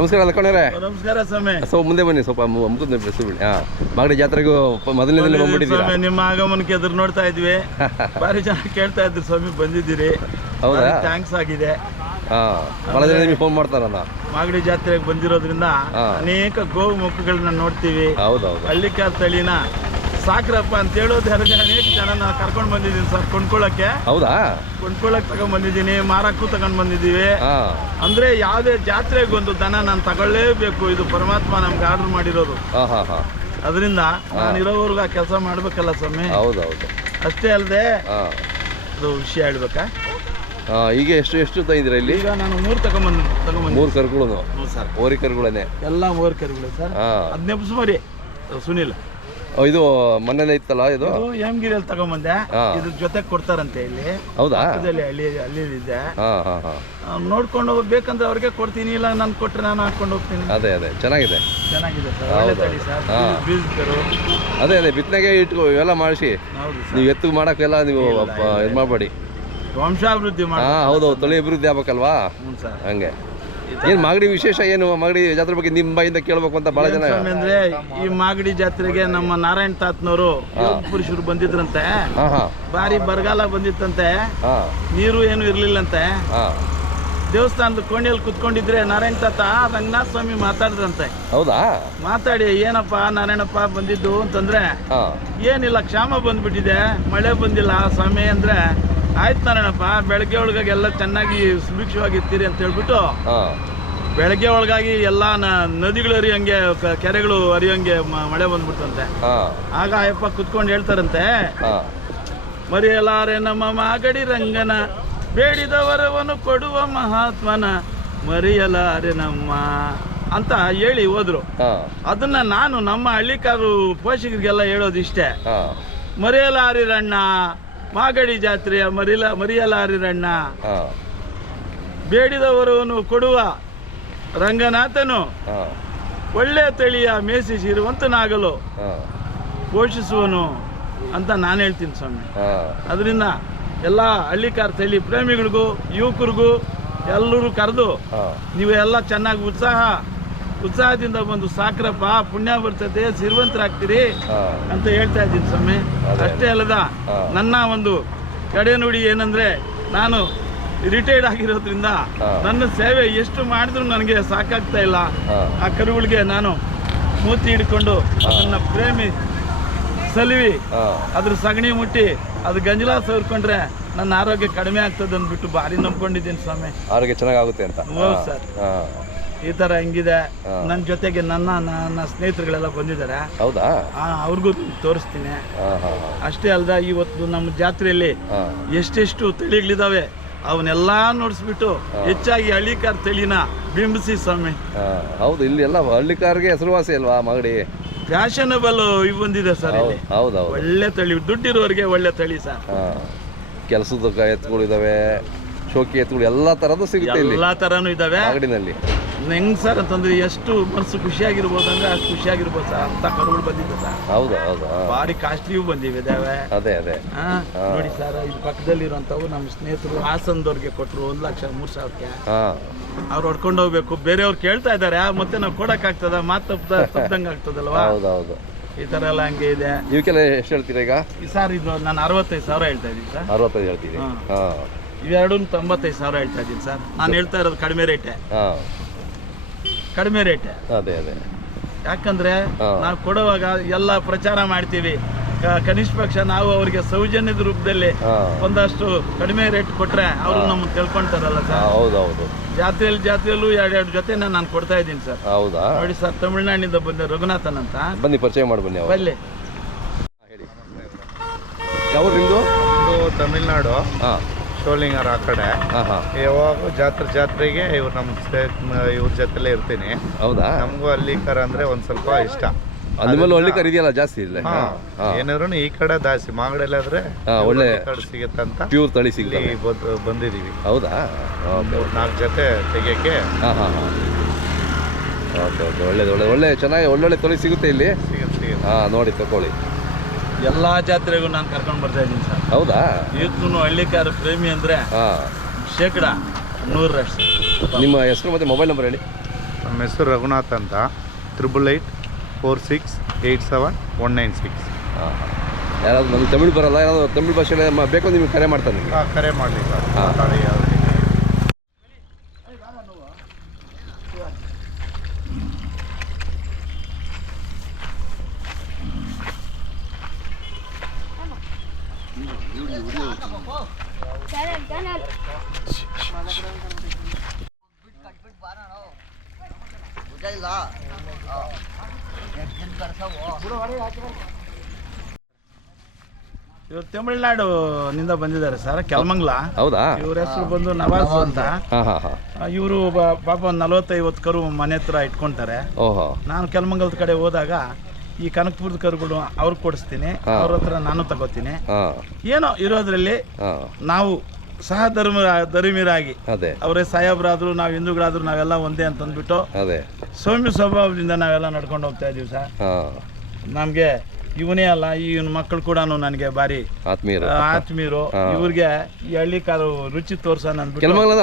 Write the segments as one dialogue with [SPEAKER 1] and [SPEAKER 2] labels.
[SPEAKER 1] ನಮಸ್ಕಾರ ಲಕ್ಕಣ್ಣರೇ
[SPEAKER 2] ನಮಸ್ಕಾರ ಸ್ವಾಮಿ.
[SPEAKER 1] ಸೊ ಮುಂದೆ ಬನ್ನಿ ಸ್ವಲ್ಪ ಮುಗಿದ ಬೆಸು ಬಿಡಿ. ಹಾ ಮಾಗಡಿ ಜಾತ್ರೆಗೂ ಮೊದಲನೇ ದಿನ ಬಂದ್ಬಿಟ್ಟಿದ್ದೀರಾ?
[SPEAKER 2] ಸ್ವಾಮಿ ನಿಮ್ಮ ಆಗಮನಕ್ಕೆ ಎದುರು ನೋಡ್ತಾ ಇದ್ವಿ. ಬಾರಿ ಜನ ಕೇಳ್ತಾ ಇದ್ರು ಸ್ವಾಮಿ ಬಂದಿದ್ದೀರಿ.
[SPEAKER 1] ಹೌದಾ?
[SPEAKER 2] ಥ್ಯಾಂಕ್ಸ್ ಆಗಿದೆ.
[SPEAKER 1] ಹಾ ಬಹಳ ಜನ ನಿಮಗೆ ಫೋನ್ ಮಾಡ್ತಾರಲ್ಲ?
[SPEAKER 2] ಮಾಗಡಿ ಜಾತ್ರೆಗೆ ಬಂದಿರೋದ್ರಿಂದ ಅನೇಕ ಗೋವು ಮುಖಗಳನ್ನ ನೋಡ್ತೀವಿ.
[SPEAKER 1] ಹೌದೌದು.
[SPEAKER 2] ಹಳ್ಳಿಕಾರ್ ತಳಿನ ಸಾಕ್ರಪ್ಪ ಅಂತ ಹೇಳೋದು ಅನೇಕ ಜನ ಕರ್ಕೊಂಡು ಬಂದಿದ್ದೀನಿ ಸರ್ ಕೊಂಡ್ಕೊಳ್ಳೋಕ್ಕೆ
[SPEAKER 1] ಹೌದಾ?
[SPEAKER 2] ಕೊಂಡ್ಕೊಳ್ಳೋಕೆ ತಗೊಂಡ್ ಬಂದಿದ್ದೀನಿ ಮಾರಕ್ಕೂ ತಗೊಂಡ್ ಬಂದಿದ್ದೀವಿ. ಅಂದ್ರೆ ಯಾವುದೇ ಜಾತ್ರೆಗೊಂದು ದನ ನಾನು ತಗೊಳ್ಳೇಬೇಕು ಇದು ಪರಮಾತ್ಮ ನಮ್ಗೆ ಆರ್ಡರ್ ಮಾಡಿರೋದು. ಅದರಿಂದ ನಾನು ಇರೋವರೆಗೂ ಆ ಕೆಲಸ ಮಾಡ್ಬೇಕಲ್ಲ ಸ್ವಾಮಿ?
[SPEAKER 1] ಹೌದೌದು.
[SPEAKER 2] ಅಷ್ಟೇ ಅಲ್ಲದೆ ಅದು ವಿಷಯ ಹೇಳ್ಬೇಕಾ?
[SPEAKER 1] ಈಗ ಎಷ್ಟು ಎಷ್ಟು ತಂದಿದ್ದೀರಾ ಇಲ್ಲಿ?
[SPEAKER 2] ಈಗ ನಾನು ಮೂರು ತಗೊಂಬಂದು ತಗೊಂಬಂದು
[SPEAKER 1] ಮೂರು ಕರುಗಳು
[SPEAKER 2] ಸರ್.
[SPEAKER 1] ಓರಿ
[SPEAKER 2] ಎಲ್ಲ ಓರಿ ಕರುಗಳು ಸರ್?
[SPEAKER 1] ಹಾಂ.
[SPEAKER 2] ಹದಿನೆಂಟು ಸುಮಾರಿ ಸುನಿಲ್.
[SPEAKER 1] ಇದು ಮನೇಲೆ ಇತ್ತಲ್ಲ ಇದು?
[SPEAKER 2] ಹೇಮಗಿರಿಯಲ್ಲಿ ತಗೊಂಬಂದೆ. ಇದ್ರ ಜೊತೆ ಕೊಡ್ತಾರಂತೆ ಇಲ್ಲಿ.
[SPEAKER 1] ಹೌದಾ?
[SPEAKER 2] ಹಳ್ಳಿ ಹಳ್ಳಿ ಇದೆ
[SPEAKER 1] ಹಾಂ ಹಾಂ ಹಾಂ.
[SPEAKER 2] ಆ, ನೋಡ್ಕೊಂಡು ಬೇಕಂದ್ರೆ ಅವ್ರಿಗೆ ಕೊಡ್ತೀನಿ ಇಲ್ಲ ನಾನು ಕೊಟ್ಟರೆ ನಾನು ಹಾಕೊಂಡು ಹೋಗ್ತೀನಿ.
[SPEAKER 1] ಅದೇ ಅದೇ. ಚೆನ್ನಾಗಿದೆ.
[SPEAKER 2] ಚೆನ್ನಾಗಿದೆ ಸರ್.
[SPEAKER 1] ಅದೇ ಅದೇ. ಬಿತ್ತನೆಗೆ ಇಟ್ಕೋ ಇವೆಲ್ಲ ಮಾಡಿಸಿ. ನೀವು ಎತ್ತು ಮಾಡೋಕ್ಕೆಲ್ಲ ನೀವು ಇದು ಮಾಡಬೇಡಿ
[SPEAKER 2] ವಂಶಾಭಿವೃದ್ಧಿ ಮಾಡಿ
[SPEAKER 1] ಹೌದು ಹೌದೌದು ತಳಿ ಅಭಿವೃದ್ಧಿ ಆಗ್ಬೇಕಲ್ವಾ? ಹಂಗೆ. ಏನು ಮಾಗಡಿ ವಿಶೇಷ ಏನು? ಮಾಗಡಿ ಜಾತ್ರೆ ಬಗ್ಗೆ ನಿಮ್ಮ ಬಾಯಿಂದ ಕೇಳಬೇಕು ಅಂತ ಬಹಳ ಜನ
[SPEAKER 2] ಸ್ವಾಮಿ ಅಂದ್ರೆ ಈ ಮಾಗಡಿ ಜಾತ್ರೆಗೆ ನಮ್ಮ ನಾರಾಯಣ ತಾತ್ನವರು ಪುರುಷರು ಬಂದಿದ್ರಂತೆ.
[SPEAKER 1] ಬಾರಿ ಹಾಂ.
[SPEAKER 2] ಬರಗಾಲ ಬಂದಿತ್ತಂತೆ.
[SPEAKER 1] ಹಾಂ.
[SPEAKER 2] ನೀರು ಏನು ಇರ್ಲಿಲ್ಲಂತೆ.
[SPEAKER 1] ಹಾಂ.
[SPEAKER 2] ದೇವಸ್ಥಾನದ ಕೋಣೆಯಲ್ಲಿ ಕುತ್ಕೊಂಡಿದ್ರೆ ನಾರಾಯಣ ತಾತ ರಂಗನಾಥ ಸ್ವಾಮಿ ಮಾತಾಡಿದ್ರಂತೆ.
[SPEAKER 1] ಹೌದಾ?
[SPEAKER 2] ಮಾತಾಡಿ ಏನಪ್ಪ ನಾರಾಯಣಪ್ಪ ಬಂದಿದ್ದು ಅಂತಂದ್ರೆ
[SPEAKER 1] ಹಾಂ.
[SPEAKER 2] ಏನಿಲ್ಲ ಕ್ಷಾಮ ಬಂದ್ಬಿಟ್ಟಿದೆ ಮಳೆ ಬಂದಿಲ್ಲ ಸ್ವಾಮಿ ಅಂದ್ರೆ ಆಯ್ತು ನಾರಾಯಣಪ್ಪ ಬೆಳಗ್ಗೆ ಒಳಗಾಗಿ ಎಲ್ಲ ಚೆನ್ನಾಗಿ ಸುಭಿಕ್ಷವಾಗಿ ಇರ್ತೀರಿ ಅಂತ ಹೇಳ್ಬಿಟ್ಟು ಬೆಳಗ್ಗೆ ಒಳಗಾಗಿ ಎಲ್ಲ ನದಿಗಳು ಹರಿಯಂಗೆ ಕ- ಕೆರೆಗಳು ಹರಿಯಂಗೆ ಮ- ಮಳೆ ಬಂದ್ಬಿಡ್ತಂತೆ. ಆಗ ಅಯ್ಯಪ್ಪ ಕುತ್ಕೊಂಡು ಹೇಳ್ತಾರಂತೆ
[SPEAKER 1] ಮರಿ
[SPEAKER 2] ಮರೆಯಲಾರೆ ನಮ್ಮ ಮಾಗಡಿ ರಂಗನ ಬೇಡಿದವರವನು ಕೊಡುವ ಮಹಾತ್ಮನ ಮರೆಯಲಾರೆ ನಮ್ಮ ಅಂತ ಹೇಳಿ ಹೋದ್ರು. ಅದನ್ನ ನಾನು ನಮ್ಮ ಹಳ್ಳಿಕಾರು ಪೋಷಕರಿಗೆಲ್ಲ ಹೇಳೋದು ಇಷ್ಟೇ
[SPEAKER 1] ಹಾಂ
[SPEAKER 2] ಮರೆಯಲಾರಿರಣ್ಣ ಮಾಗಡಿ ಜಾತ್ರೆಯ ಮರಿಲ ಮರಿಯಲಾರಿರಣ್ಣ.
[SPEAKER 1] ಬೇಡಿದವರನ್ನು
[SPEAKER 2] ಬೇಡಿದವರವನು ಕೊಡುವ ರಂಗನಾಥನು. ಒಳ್ಳೆ ತಳಿಯ ಮೇಸಿ ಶ್ರೀವಂತನಾಗಲು ಪೋಷಿಸುವನು ಅಂತ ನಾನು ಹೇಳ್ತೀನಿ ಸ್ವಾಮಿ. ಅದರಿಂದ ಎಲ್ಲ ಹಳ್ಳಿಕಾರ ತಳಿ ಪ್ರೇಮಿಗಳಿಗೂ ಯುವಕರಿಗೂ ಎಲ್ಲರೂ ಕರೆದು ನೀವು ಎಲ್ಲ ಚೆನ್ನಾಗಿ ಉತ್ಸಾಹ ಉತ್ಸಾಹದಿಂದ ಬಂದು ಸಾಕ್ರಪ್ಪ ಪುಣ್ಯ ಬರ್ತದೆ ಸಿರಿವಂತರಾಗ್ತೀರಿ ಅಂತ ಹೇಳ್ತಾ ಇದ್ದೀನಿ ಸ್ವಾಮಿ. ಅಷ್ಟೇ ಅಲ್ಲದ ನನ್ನ ಒಂದು ಕಡೆ ನುಡಿ ಏನಂದ್ರೆ ನಾನು ರಿಟೈರ್ಡ್ ಆಗಿರೋದ್ರಿಂದ ನನ್ನ ಸೇವೆ ಎಷ್ಟು ಮಾಡಿದ್ರು ನನಗೆ ಸಾಕಾಗ್ತಾ ಇಲ್ಲ. ಆ ಕರುಗಳಿಗೆ ನಾನು ಮೂತಿ ಹಿಡ್ಕೊಂಡು ನನ್ನ ಪ್ರೇಮಿ ಸಲಿವಿ ಅದ್ರ ಸಗಣಿ ಮುಟ್ಟಿ ಅದು ಗಂಜಲ ಸೇರ್ಕೊಂಡ್ರೆ ನನ್ನ ಆರೋಗ್ಯ ಕಡಿಮೆ ಆಗ್ತದೆ ಅಂದ್ಬಿಟ್ಟು ಭಾರಿ ನಂಬ್ಕೊಂಡಿದ್ದೀನಿ ಸ್ವಾಮಿ.
[SPEAKER 1] ಆರೋಗ್ಯ ಚೆನ್ನಾಗಾಗುತ್ತೆ ಅಂತ.
[SPEAKER 2] ಹೌದು ಸರ್. ಈ ತರ ಹೆಂಗಿದೆ. ನನ್ನ ಜೊತೆಗೆ ನನ್ನ ನನ್ನ ಸ್ನೇಹಿತರುಗಳೆಲ್ಲ ಬಂದಿದ್ದಾರೆ.
[SPEAKER 1] ಹೌದಾ?
[SPEAKER 2] ಆ, ಅವ್ರಿಗೂ ತೋರಿಸ್ತೀನಿ. ಅಷ್ಟೇ ಅಲ್ದ ಇವತ್ತು ನಮ್ಮ ಜಾತ್ರೆಯಲ್ಲಿ ಎಷ್ಟೆಷ್ಟು ತಳಿಗಳಿದಾವೆ ಅವನ್ನೆಲ್ಲ ನೋಡಿಸ್ಬಿಟ್ಟು ಹೆಚ್ಚಾಗಿ ಹಳ್ಳಿಕಾರ್ ತಳಿನ ಬಿಂಬಿಸಿ ಸ್ವಾಮಿ.
[SPEAKER 1] ಹೌದು ಇಲ್ಲಿ ಎಲ್ಲ ಹಳ್ಳಿಕಾರ್ಗೆ ಹೆಸರುವಾಸಿ ಅಲ್ವಾ ಮಾಗಡಿ?
[SPEAKER 2] ಫ್ಯಾಷನಬಲ್ ಇವು ಬಂದಿದೆ ಸರ್ ಹೌದೌದು
[SPEAKER 1] ಹೌದು ಹೌದು
[SPEAKER 2] ಒಳ್ಳೆ ತಳಿ ದುಡ್ಡಿರೋರಿಗೆ ಒಳ್ಳೆ ತಳಿ ಸರ್.
[SPEAKER 1] ಕೆಲಸದ ಎತ್ತುಗಳು ಇದಾವೆ. ಶೋಕಿ ಎತ್ತುಗಳು ಎಲ್ಲ ಥರದ್ದು ಸಿಗುತ್ತೆ ಇಲ್ಲಿ.
[SPEAKER 2] ಎಲ್ಲಾ ತರನು ಇದಾವೆ
[SPEAKER 1] ಅಂಗಡಿನಲ್ಲಿ
[SPEAKER 2] ಹೆಂಗ್ ಸರ್ ಅಂತಂದ್ರೆ ಎಷ್ಟು ಮನಸ್ಸು ಖುಷಿಯಾಗಿರ್ಬೋದು ಅಂದ್ರೆ ಅಷ್ಟು ಖುಷಿಯಾಗಿರ್ಬೋದು ಸರ್. ಅಂತ ಕರುಗಳು ಬಂದಿದ್ದ ಸರ್.
[SPEAKER 1] ಹೌದು ಹೌದು
[SPEAKER 2] ಬಾರಿ ಕಾಸ್ಟ್ಲಿಯೂ ಬಂದಿವೆ ಇದಾವೆ.
[SPEAKER 1] ಅದೇ ಅದೇ.
[SPEAKER 2] ನೋಡಿ ಸರ್ ಇದು ಪಕ್ಕದಲ್ಲಿರುವಂಥವು ನಮ್ಮ ಸ್ನೇಹಿತರು ಹಾಸನದವ್ರಿಗೆ ಕೊಟ್ಟರು ಒಂದ್ ಲಕ್ಷ ಮೂರ್ ಸಾವಿರಕ್ಕೆ.
[SPEAKER 1] ಹಾಂ.
[SPEAKER 2] ಅವ್ರು ಹೊಡ್ಕೊಂಡು ಹೋಗ್ಬೇಕು. ಬೇರೆಯವ್ರು ಕೇಳ್ತಾ ಇದ್ದಾರೆ ಮತ್ತೆ ನಾವು ಕೊಡಕ್ ಆಗ್ತದ? ತಪ್ಪ ತಪ್ಪದಂಗೆ ಆಗ್ತದಲ್ವಾ?
[SPEAKER 1] ಹೌದು ಹೌದು.
[SPEAKER 2] ಈ ತರ ಎಲ್ಲ ಹಂಗೆ ಇದೆ.
[SPEAKER 1] ಇವಕ್ಕೆಲ್ಲ ಎಷ್ಟು ಹೇಳ್ತೀರಾ ಈಗ?
[SPEAKER 2] ಈ ಸರ್ ಇದು ನಾನು ಅರವತ್ತೈದು ಸಾವಿರ ಹೇಳ್ತಾ ಇದ್ದೀನಿ ಸರ್.
[SPEAKER 1] ಅರವತ್ತೈದು ಹೇಳ್ತೀನಿ
[SPEAKER 2] ಹಾಂ.
[SPEAKER 1] ಹಾಂ.
[SPEAKER 2] ಇವೆರಡೂ ತೊಂಬತ್ತೈದು ಸಾವಿರ ಹೇಳ್ತಾ ಇದ್ದೀನಿ ಸರ್. ನಾನು ಹೇಳ್ತಾ ಇರೋದು ಕಡಿಮೆ ರೇಟೆ.
[SPEAKER 1] ಹಾಂ.
[SPEAKER 2] ಕಡಿಮೆ ರೇಟೆ.
[SPEAKER 1] ಅದೇ ಅದೇ.
[SPEAKER 2] ಯಾಕಂದ್ರೆ. ನಾವು ಕೊಡುವಾಗ ಎಲ್ಲ ಪ್ರಚಾರ ಮಾಡ್ತೀವಿ. ಕನಿಷ್ಠ ಪಕ್ಷ ನಾವು ಅವರಿಗೆ ಸೌಜನ್ಯದ ರೂಪದಲ್ಲಿ ಒಂದಷ್ಟು ಕಡಿಮೆ ರೇಟ್ ಕೊಟ್ರೆ ಅವರು ನಮ್ಮನ್ನು ತಿಳ್ಕೊಂತಾರಲ್ಲ ಸರ್.
[SPEAKER 1] ಹೌದೌದು. ಹೌದು
[SPEAKER 2] ಜಾತ್ರೆಯಲ್ಲಿ ಜಾತ್ರೆಯಲ್ಲೂ ಎರಡೆರಡು ಜೊತೆ ನಾನು ಕೊಡ್ತಾ ಇದ್ದೀನಿ ಸರ್.
[SPEAKER 1] ಹೌದಾ?
[SPEAKER 2] ನೋಡಿ ಸರ್ ತಮಿಳುನಾಡಿನಿಂದ ಬಂದ ರಘುನಾಥನ್ ಅಂತ.
[SPEAKER 1] ಬನ್ನಿ ಪರಿಚಯ ಮಾಡಿ ಬನ್ನಿ ಅಲ್ಲಿ
[SPEAKER 2] ಬಲ್ಲಿ
[SPEAKER 1] ಹೇಳಿ ಯಾವ ನಿಮ್ಮದು
[SPEAKER 3] ಒಂದು ತಮಿಳ್ನಾಡು.
[SPEAKER 1] ಹಾಂ.
[SPEAKER 3] ಶೋಲಿಂಗರ್ ಆ ಕಡೆ.
[SPEAKER 1] ಹಾಂ ಹಾಂ
[SPEAKER 3] ಯಾವಾಗ ಜಾತ್ರೆ ಜಾತ್ರೆಗೆ ಇವ್ರು ನಮ್ ಸ್ನೇಹಿತ ಇವ್ರ ಜೊತೆಲೇ ಇರ್ತೀನಿ.
[SPEAKER 1] ಹೌದಾ?
[SPEAKER 3] ನಮಗೂ ಅಲ್ಲಿ ಕರ ಅಂದ್ರೆ ಒಂದ್ ಸ್ವಲ್ಪ ಇಷ್ಟ.
[SPEAKER 1] ನಿಮ್ಮಲ್ಲಿ ಹಳ್ಳಿ ಕರ್ ಇದೆಯಲ್ಲ ಜಾಸ್ತಿ ಇಲ್ಲ
[SPEAKER 3] ಏನಾದ್ರು ಈ ಕಡೆ ದಾಸಿ ಮಾಗಡೆಲ್ಲ ಆದ್ರೆ
[SPEAKER 1] ಒಳ್ಳೆ
[SPEAKER 3] ಸಿಗುತ್ತೆ ಅಂತ
[SPEAKER 1] ಪ್ಯೂರ್ ತಳಿ
[SPEAKER 3] ಸಿಗಲಿ ಬಂದಿದೀವಿ
[SPEAKER 1] ಹೌದಾ?
[SPEAKER 3] ಮೂರ್ ನಾಲ್ಕು ಜೊತೆ ತೆಗಿಯಕ್ಕೆ.
[SPEAKER 1] ಹಾಂ ಹಾಂ ಹಾಂ. Okay okay. ಒಳ್ಳೇದು ಒಳ್ಳೆ ಒಳ್ಳೆ ಚೆನ್ನಾಗಿ ಒಳ್ಳೊಳ್ಳೆ ತೊಳಿ ಸಿಗುತ್ತೆ ಇಲ್ಲಿ. ಹಾಂ ನೋಡಿ ತಗೊಳ್ಳಿ
[SPEAKER 2] ಎಲ್ಲ ಜಾತ್ರೆಗೂ ನಾನು ಕರ್ಕೊಂಡು ಬರ್ತಾ ಇದ್ದೀನಿ ಸರ್.
[SPEAKER 1] ಹೌದಾ?
[SPEAKER 2] ಇವತ್ತು ಹಳ್ಳಿಕಾರ ಪ್ರೇಮಿ ಅಂದರೆ
[SPEAKER 1] ಹಾಂ.
[SPEAKER 2] ಶೇಕಡ ನೂರರಷ್ಟು.
[SPEAKER 1] ನಿಮ್ಮ ಹೆಸರು ಮತ್ತು ಮೊಬೈಲ್ ನಂಬರ್ ಹೇಳಿ.
[SPEAKER 3] ನಮ್ಮ ಹೆಸರು ರಘುನಾಥ್ ಅಂತ. Triple eight four six eight seven one nine six
[SPEAKER 1] ಹಾಂ ಯಾರಾದ್ರು ನಮ್ಗೆ ತಮಿಳು ಬರಲ್ಲ ಯಾರಾದ್ರೂ ತಮಿಳು ಭಾಷೆಯಲ್ಲಿ ಬೇಕು ನಿಮ್ಗೆ ಕರೆ ಮಾಡ್ತಾರೆ ನಿಮಗೆ.
[SPEAKER 3] ಕರೆ ಮಾಡಲಿ ಸರ್
[SPEAKER 1] ಹಾ.
[SPEAKER 3] ಮಾತಾಡಿ ಯಾವ್ದು
[SPEAKER 4] ಚಾನಲ್ ಚಾನಲ್
[SPEAKER 2] ಇವರು ತಮಿಳ್ನಾಡು ನಿಂದ ಬಂದಿದ್ದಾರೆ ಸರ್ ಕೆಲ್ಮಂಗ್ಲ.
[SPEAKER 1] ಹೌದಾ?
[SPEAKER 2] ಇವ್ರ ಹೆಸರು ಬಂದು ನವಾಜ್ ಅಂತ. ಇವರು ಪಾಪ ಒಂದು ನಲವತ್ತೈವತ್ತು ಕರು ಮನೆ ಹತ್ರ ಇಟ್ಕೊಂತಾರೆ. ನಾನು ಕೆಲ್ಮಂಗಲದ ಕಡೆ ಹೋದಾಗ ಈ ಕನಕಪುರದ ಕರುಗಳು ಅವ್ರಿಗೆ ಕೊಡಿಸ್ತೀನಿ. ಅವ್ರ ಹತ್ರ ನಾನು ತಗೋತೀನಿ. ಏನೋ ಇರೋದ್ರಲ್ಲಿ ನಾವು ಸಹ ಧರ್ಮ ಧರ್ಮೀರಾಗಿ
[SPEAKER 1] ಅದೇ.
[SPEAKER 2] ಅವರೇ ಸಾಹೇಬ್ರಾದ್ರು ನಾವು ಹಿಂದೂಗಳಾದ್ರು ನಾವೆಲ್ಲ ಒಂದೇ ಅಂತ ಅಂದ್ಬಿಟ್ಟು
[SPEAKER 1] ಅದೇ.
[SPEAKER 2] ಸೌಮ್ಯ ಸ್ವಭಾವದಿಂದ ನಾವೆಲ್ಲ ನಡ್ಕೊಂಡು ಹೋಗ್ತಾ ಇದೀವಿ ಸರ್.
[SPEAKER 1] ನಮ್ಗೆ
[SPEAKER 2] ನಮಗೆ ಇವನೇ ಅಲ್ಲ ಈ ಇವನ ಮಕ್ಕಳು ಕೂಡ ನನಗೆ ಬಾರಿ
[SPEAKER 1] ಆತ್ಮೀಯರು.
[SPEAKER 2] ಇವ್ರಿಗೆ ಈ ಹಳ್ಳಿ ಕಾರು ರುಚಿ ತೋರ್ಸೋಣ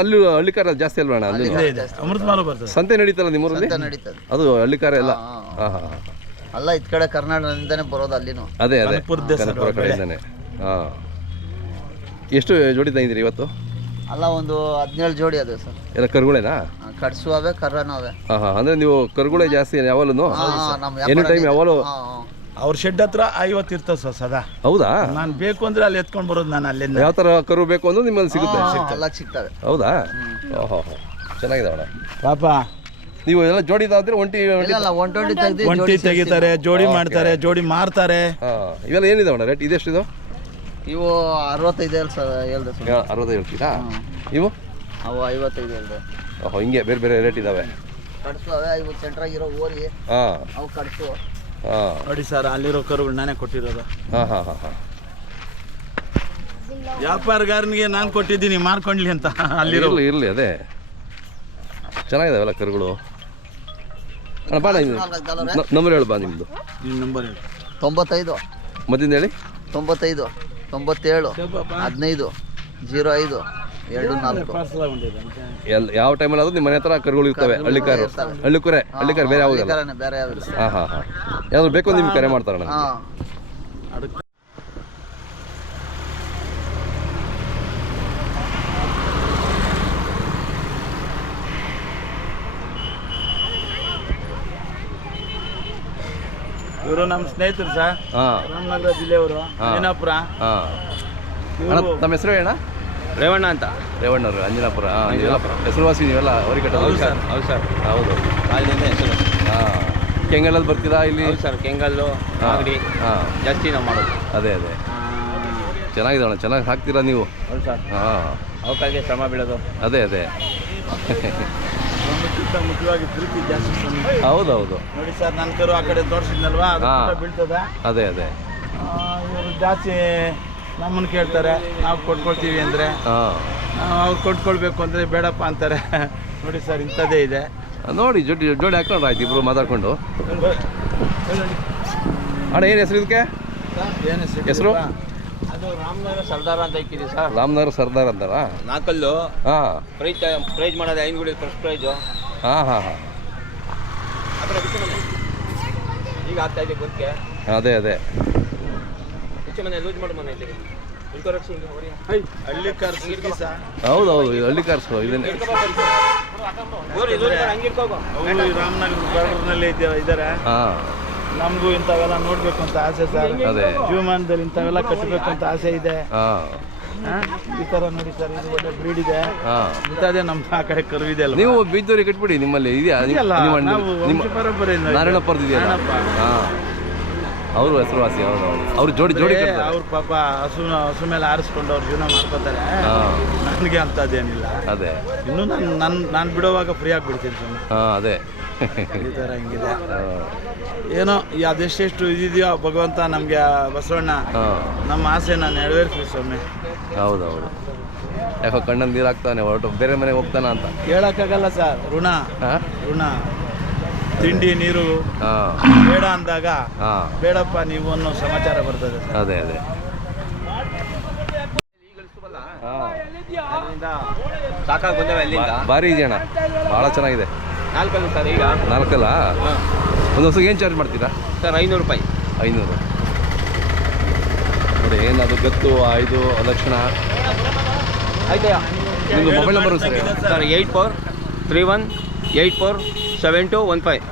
[SPEAKER 1] ಅಲ್ಲಿ ಹಳ್ಳಿಕಾರ ಜಾಸ್ತಿ
[SPEAKER 2] ಅಲ್ವಾ ಅಮೃತ ಅಮೃತಮಾಲ ಬರ್ತದೆ.
[SPEAKER 1] ಸಂತೆ ನಡೀತಲ್ಲ ನಿಮ್ಮೂರಲ್ಲಿ?
[SPEAKER 5] ನಡೀತದೆ.
[SPEAKER 1] ಅದು ಹಳ್ಳಿಕಾರ ಎಲ್ಲ ಹಾಂ ಹಾಂ ಹಾಂ.
[SPEAKER 5] ಅಲ್ಲ ಇದ್ ಕಡೆ ಕರ್ನಾಟಕದಿಂದಾನೆ ಬರೋದು ಅಲ್ಲಿನೂ.
[SPEAKER 1] ಅದೇ ಅದೇ.
[SPEAKER 2] ಕನಕಪುರದ ಹೆಸರು
[SPEAKER 1] ಕನಕಪುರ
[SPEAKER 2] ಬೆಳೆ.
[SPEAKER 1] ಕಡೆಯಿಂದಾನೆ. ಹಾಂ. ಎಷ್ಟು ಜೋಡಿ ತಂದಿದ್ದೀರಿ ಇವತ್ತು?
[SPEAKER 5] ಅಲ್ಲ ಒಂದು ಹದಿನೇಳು ಜೋಡಿ ಅದು ಸರ್.
[SPEAKER 1] ಎಲ್ಲ ಕರುಗಳೇನಾ?
[SPEAKER 5] ಕಟ್ಸು ಅವೆ ಕರ್ರನೂ ಅವೆ.
[SPEAKER 1] ಹಾಂ ಹಾಂ. ಅಂದರೆ ನೀವು ಕರುಗಳೇ ಜಾಸ್ತಿ ಯಾವಾಗಲೂ
[SPEAKER 5] ಹಾ, ನಮ್ಮ
[SPEAKER 1] ಎನಿ ಟೈಮ್. ಯಾವಾಗಲೂ.
[SPEAKER 2] ಅವ್ರ ಶೆಡ್ ಹತ್ರ ಐವತ್ತು ಇರ್ತದೆ ಸರ್ ಸದಾ.
[SPEAKER 1] ಹೌದಾ?
[SPEAKER 2] ನಾನು ಬೇಕು ಅಂದ್ರೆ ಅಲ್ಲಿ ಎತ್ಕೊಂಡು ಬರೋದು ನಾನು ಅಲ್ಲಿಂದ.
[SPEAKER 1] ಯಾವ ಥರ ಕರು ಬೇಕು ಅಂದ್ರೆ ನಿಮ್ಮಲ್ಲಿ ಸಿಗುತ್ತೆ.
[SPEAKER 5] ಎಲ್ಲ ಸಿಗ್ತವೆ.
[SPEAKER 1] ಹೌದಾ? ಓಹೋ ಚೆನ್ನಾಗಿದೆ ಅಣ್ಣ.
[SPEAKER 2] ಪಾಪ
[SPEAKER 1] ನೀವು ಎಲ್ಲ ಜೋಡಿದಾದ್ರೆ ಒಂಟಿ ಒಂಟಿ
[SPEAKER 5] ಇಲ್ಲ ಒನ್ ಟ್ವೆಂಟಿ ತೆಗ್ದು
[SPEAKER 2] ಒಂಟಿ ತೆಗಿತಾರೆ ಜೋಡಿ ಮಾಡ್ತಾರೆ ಜೋಡಿ ಮಾರ್ತಾರೆ.
[SPEAKER 1] ಹಾ ಇವೆಲ್ಲ ಏನಿದೆ ಅಣ್ಣ ರೇಟ್? ಇದು?
[SPEAKER 5] ಇವು ಅರವತ್ತೈದು ಹೇಳ್ ಸರ್ ಹೇಳ್ದೆ ಸರ್.
[SPEAKER 1] ಅರವತ್ತೈದು ಹೇಳ್ತೀರಾ? ಇವು?
[SPEAKER 5] ಅವು ಐವತ್ತೈದು ಹೇಳ್ದೆ.
[SPEAKER 1] ಓಹೋ ಹಿಂಗೆ ಬೇರೆ ಬೇರೆ ರೇಟ್ ಇದಾವೆ.
[SPEAKER 5] ಕಟ್ಸು ಅವೆ ಇವು ಸೆಂಟ್ರಾಗಿರೋ ಓರಿ.
[SPEAKER 1] ಹಾಂ.
[SPEAKER 5] ಅವು ಕಟ್ಸು
[SPEAKER 1] ಹಾಂ.
[SPEAKER 2] ನೋಡಿ ಸರ್ ಅಲ್ಲಿರೋ ಕರುಗಳು ನಾನೇ ಕೊಟ್ಟಿರೋದು.
[SPEAKER 1] ಹಾಂ ಹಾಂ ಹಾಂ ಹಾಂ.
[SPEAKER 2] ವ್ಯಾಪಾರಗಾರನಿಗೆ ನಾನು ಕೊಟ್ಟಿದ್ದೀನಿ ಮಾರ್ಕೊಂಡ್ಲಿ ಅಂತ ಅಲ್ಲಿರೋ
[SPEAKER 1] ಇರಲಿ ಇರಲಿ ಅದೇ. ಚೆನ್ನಾಗಿದಾವೆಲ್ಲ ಕರುಗಳು? ಅಣ್ಣ ಬಾ ನಂಬರ್ ಹೇಳು ಬಾ ನಿಮ್ಮದು
[SPEAKER 2] ಈ ನಂಬರ್ ಹೇಳಿ.
[SPEAKER 5] ತೊಂಬತ್ತೈದು.
[SPEAKER 1] ಮದ್ದಿಂದ ಹೇಳಿ.
[SPEAKER 5] ತೊಂಬತ್ತೈದು ತೊಂಬತ್ತೇಳು ಹದಿನೈದು ಜೀರೋ ಐದು ಎರಡು ನಾಲ್ಕು.
[SPEAKER 1] ಯಾವ ಟೈಮಲ್ಲಿ ಆದ್ರೂ ನಿಮ್ಮ ಮನೆ ಹತ್ರ ಕರುಗಳು ಇರ್ತವೆ ಹಳ್ಳಿ ಕಾರು. ಹಳ್ಳಿ ಕುರೆ ಹಳ್ಳಿ ಕಾರು ಬೇರೆ ಯಾವುದಿಲ್ಲ?
[SPEAKER 5] ಹಳ್ಳಿಕಾರನೇ ಬೇರೆ ಯಾವ್ದು
[SPEAKER 1] ಹಾಂ ಹಾಂ ಹಾಂ. ಯಾವ್ದು ಬೇಕು ನಿಮ್ಗೆ ಕರೆ ಮಾಡ್ತಾರಣ್ಣ
[SPEAKER 2] ಇವರು ನಮ್ಮ ಸ್ನೇಹಿತರು ಸರ್
[SPEAKER 1] ಹಾಂ.
[SPEAKER 2] ರಾಮನಗರ ಜಿಲ್ಲೆಯವರು
[SPEAKER 1] ಅಂಜನಾಪುರ. ಅಣ್ಣ ನಮ್ಮ ಹೆಸರು ಹೇಳ
[SPEAKER 6] ರೇವಣ್ಣ ಅಂತ.
[SPEAKER 1] ರೇವಣ್ಣರು ಅಂಜನಾಪುರ. ಹಾಂ ವಾಸಿ ಹೆಸರುವಾಸಿ ನೀವೆಲ್ಲ ಅವ್ರಿಗೆ ಕಟ್ಟೋದು
[SPEAKER 6] ಹೌದು ಸರ್ ಹೌದು ಸರ್.
[SPEAKER 1] ಹೌದು.
[SPEAKER 6] ಅಲ್ಲಿಂದ ಹೆಸರು.
[SPEAKER 1] ಹಾಂ. ಕೆಂಗಲಲ್ಲಿ ಬರ್ತೀರಾ ಇಲ್ಲಿ?
[SPEAKER 6] ಹೌದು ಸರ್ ಕೆಂಗಲ್ಲು ಅಂಗಡಿ
[SPEAKER 1] ಹಾಂ.
[SPEAKER 6] ಜಾಸ್ತಿ ನಾವು ಮಾಡೋದು.
[SPEAKER 1] ಅದೇ ಅದೇ. ಚೆನ್ನಾಗಿದೆ ಅಣ್ಣ ಚೆನ್ನಾಗಿ ಹಾಕ್ತೀರಾ ನೀವು?
[SPEAKER 6] ಹೌದು ಸರ್.
[SPEAKER 1] ಹಾಂ.
[SPEAKER 6] ಅವಕ್ಕಾಗಿ ಶ್ರಮ ಬೀಳೋದು.
[SPEAKER 1] ಅದೇ ಅದೇ.
[SPEAKER 2] ಮುಖ್ಯವಾಗಿ ಪ್ರೀತಿ ಜಾಸ್ತಿ ಸ್ವಾಮಿ.
[SPEAKER 1] ಹೌದು ಹೌದು
[SPEAKER 2] ನೋಡಿ ಸರ್ ನನ್ನ ಕರು ಆ ಕಡೆ ತೋರಿಸಿದ್ನಲ್ವಾ? ಅದು
[SPEAKER 1] ಹಾ.
[SPEAKER 2] ಕೂಡ ಬೀಳ್ತದೆ?
[SPEAKER 1] ಅದೇ ಅದೇ.
[SPEAKER 2] ಇವರು ಜಾಸ್ತಿ ನಮ್ಮನ್ನು ಕೇಳ್ತಾರೆ. ನಾವು ಕೊಟ್ಕೊಳ್ತೀವಿ ಅಂದರೆ.
[SPEAKER 1] ಹಾಂ.
[SPEAKER 2] ಅವ್ರು ಕೊಟ್ಕೊಳ್ಬೇಕು ಅಂದರೆ ಬೇಡಪ್ಪ ಅಂತಾರೆ. ನೋಡಿ ಸರ್ ಇಂಥದ್ದೇ ಇದೆ.
[SPEAKER 1] ನೋಡಿ ಜೋಡಿ ಜೋಡಿ ಹಾಕೊಂಡು ಆಯ್ತು ಇಬ್ರು ಮಾತಾಡ್ಕೊಂಡು. ಅಣ್ಣ ಏನು ಹೆಸರು ಇದಕ್ಕೆ?
[SPEAKER 2] ಏನು
[SPEAKER 1] ಹೆಸರು?
[SPEAKER 6] ಅದು ರಾಮನಗರ ಸರ್ದಾರ್ ಅಂತ ಇಕ್ಕಿದ್ದೀವಿ ಸರ್.
[SPEAKER 1] ರಾಮನಗರ ಸರ್ದಾರ್ ಅಂತಾರಾ?
[SPEAKER 6] ನಾಲ್ಕಲ್ಲು
[SPEAKER 1] ಹಾಂ.
[SPEAKER 6] ಪ್ರೈಜ್ ಪ್ರೈಜ್ ಮಾಡೋದು ಐನಗುಡಿ ಫಸ್ಟ್ ಪ್ರೈಜು.
[SPEAKER 1] ಹಾಂ ಹಾಂ ಹಾಂ.
[SPEAKER 6] ಈಗ ಆಗ್ತಾ ಇದೆ ಗೊತ್ತಿಗೆ
[SPEAKER 1] ಅದೇ ಅದೇ.
[SPEAKER 6] ಹೆಚ್ಚು ಮನೆ ಲೂಸ್ ಮಾಡಿ ಮನೆ ಐತೆ ಇಳ್ಕೊ ರಕ್ಷಿ ಹಿಂಗೆ ಹೊಡಿ
[SPEAKER 2] ಹಳ್ಳಿ ಕಾರ್ ಸಿಕ್ಕಿ ಸರ್
[SPEAKER 1] ಹೌದು ಹೌದು ಇದು ಹಳ್ಳಿ ಕಾರ್ಸ್ ಇದನ್ನೇ
[SPEAKER 6] ಲೂರಿ ಲೂರಿ ಹಂಗೆ ಇಟ್ಕೋಗೋ
[SPEAKER 2] ಅವರು ಈ ರಾಮನಗರ ಬಾರ್ಡರ್ನಲ್ಲಿ ಇದ್ದಾರೆ ನಮಗೂ ಇಂಥವೆಲ್ಲ ನೋಡ್ಬೇಕು ಅಂತ ಆಸೆ ಸರ್.
[SPEAKER 1] ಅದೇ.
[SPEAKER 2] ಜೀವಮಾನದಲ್ಲಿ ಇಂಥವೆಲ್ಲ ಕಟ್ಟಬೇಕು ಅಂತ ಆಸೆ ಇದೆ? ಈ ಥರ ನೋಡಿ ಸರ್ ಇದು ಒಳ್ಳೆ ಬ್ರೀಡ್ ಇದೆ.
[SPEAKER 1] ಹಾಂ.
[SPEAKER 2] ಇಂಥದ್ದೇ ನಮ್ಮ ಆ ಕಡೆ ಕರು ಇದೆ ಅಲ್ವಾ?
[SPEAKER 1] ನೀವು ಬೀದ್ದವ್ರಿಗೆ ಕಟ್ಬಿಡಿ ನಿಮ್ಮಲ್ಲಿ ಇದೆಯಾ? ನಿಮ್ಮ-
[SPEAKER 2] ಇದೆಯಲ್ಲ,
[SPEAKER 1] ನಿಮ್ಮ-
[SPEAKER 2] ನಾವು
[SPEAKER 1] ನಿಮ್ಮ
[SPEAKER 2] ವಂಶ ಪರಂಪರೆಯಿಂದ ಇದೆ.
[SPEAKER 1] ನಾರಾಯಣಪ್ಪರದ್ದು ಇದೆಯಲ್ಲ?
[SPEAKER 2] ನಾರಾಯಣಪ್ಪ.
[SPEAKER 1] ಹಾಂ. ಅವರು ಹೆಸರುವಾಸಿ ಅವ್ರು ಜೋಡಿ ಜೋಡಿ ಕಟ್ತಾರೆ.
[SPEAKER 2] ಅವ್ರ ಪಾಪ ಹಸು ಹಸು ಮೇಲೆ ಆರಿಸ್ಕೊಂಡು ಅವ್ರು ಜೀವನ ಮಾಡ್ಕೋತಾರೆ.
[SPEAKER 1] ಹಾ.
[SPEAKER 2] ನನಗೆ ಅಂಥದ್ದೇನಿಲ್ಲ.
[SPEAKER 1] ಅದೇ.
[SPEAKER 2] ಇನ್ನು ನಾನು ನಾನು ಬಿಡೋವಾಗ ಫ್ರೀ ಆಗಿ ಬಿಡ್ತೀನಿ
[SPEAKER 1] ಹಾಂ ಅದೇ.
[SPEAKER 2] ಈ ಥರ ಹಿಂಗಿದೆ. ಏನೋ ಈ ಅದೆಷ್ಟೆಷ್ಟು ಇದೆಯೋ ಭಗವಂತ ನಮಗೆ ಬಸವಣ್ಣ
[SPEAKER 1] ಹಾಂ.
[SPEAKER 2] ನಮ್ಮ ಆಸೆನ ನೆರವೇರಿಸ್ಲಿ ಸ್ವಾಮಿ.
[SPEAKER 1] ಹೌದು ಹೌದು ಯಾಕೋ ಕಣ್ಣಲ್ಲಿ ನೀರು ಹಾಕ್ತಾನೆ ಹೊರಟು ಬೇರೆ ಮನೆಗೆ ಹೋಗ್ತಾನ ಅಂತ.
[SPEAKER 2] ಹೇಳೋಕ್ಕಾಗಲ್ಲ ಸರ್ ಋಣ. ಋಣ. ತಿಂಡಿ ನೀರು.
[SPEAKER 1] ಹಾಂ.
[SPEAKER 2] ಬೇಡ ಅಂದಾಗ
[SPEAKER 1] ಹಾಂ.
[SPEAKER 2] ಬೇಡಪ್ಪ ನೀವು ಅನ್ನೋ ಸಮಾಚಾರ ಬರ್ತದೆ ಸರ್.
[SPEAKER 1] ಅದೇ ಅದೇ. ಹಾಂ.
[SPEAKER 6] ಸಾಕಾಗಿ ಬಂದವೆ ಅಲ್ಲಿಂದ?
[SPEAKER 1] ಭಾರಿ ಇದೆಯಣ್ಣ. ಭಾಳ ಚೆನ್ನಾಗಿದೆ.
[SPEAKER 6] ನಾಲ್ಕಲ್ಲ ಸರ್ ಈಗ?
[SPEAKER 1] ನಾಲ್ಕಲ್ಲ? ಒಂದು ಹೊಸಗೆ ಏನು ಚಾರ್ಜ್ ಮಾಡ್ತೀರಾ?
[SPEAKER 6] ಸರ್ ಐನೂರು ರೂಪಾಯಿ.
[SPEAKER 1] ಐನೂರು. ನೋಡಿ ಏನದು ಗತ್ತು ಐದು ಲಕ್ಷಣ?
[SPEAKER 6] ಆಯ್ತಾ
[SPEAKER 1] ನಿಮ್ಮದು mobile number sir
[SPEAKER 6] sir eight four three one eight four seven two one five.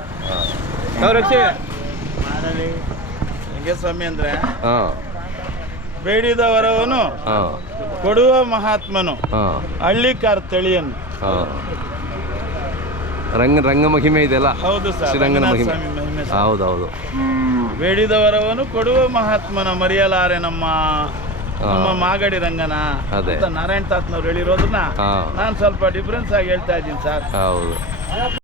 [SPEAKER 6] ಸಾವಿರ ರಕ್ಷೆ.
[SPEAKER 2] ಸ್ವಾಮಿ ಅಂದರೆ
[SPEAKER 1] ಹಾಂ.
[SPEAKER 2] ಬೇಡಿದ ವರವನು
[SPEAKER 1] ಹಾಂ.
[SPEAKER 2] ಕೊಡುವ ಮಹಾತ್ಮನು.
[SPEAKER 1] ಹಳ್ಳಿ
[SPEAKER 2] ಹಳ್ಳಿಕಾರ್ ತಳಿಯನ್ನು.
[SPEAKER 1] ಹಾಂ. ರಂಗ ರಂಗ ಮಹಿಮೆ ಇದೆಲ್ಲ
[SPEAKER 2] ಹೌದು ಸರ್
[SPEAKER 1] ಶ್ರೀರಂಗನ ಮಹಿಮೆ.
[SPEAKER 2] ಹೌದೌದು ಮಹಿಮೆ
[SPEAKER 1] ಹೌದು ಹೌದು
[SPEAKER 2] ಬೇಡಿದ ವರವನ್ನು ಕೊಡುವ ಮಹಾತ್ಮನ ಮರೆಯಲಾರೆ ನಮ್ಮ ನಮ್ಮ ಮಾಗಡಿ ರಂಗನ
[SPEAKER 1] ಅದೇ.
[SPEAKER 2] ಅಂತ ನಾರಾಯಣ ತಾತ್ನವ್ರು ಹೇಳಿರೋದನ್ನ
[SPEAKER 1] ನಾನ್
[SPEAKER 2] ನಾನು ಸ್ವಲ್ಪ ಡಿಫ್ರೆನ್ಸ್ ಆಗಿ ಹೇಳ್ತಾ ಇದ್ದೀನಿ ಸರ್.
[SPEAKER 1] ಹೌದು.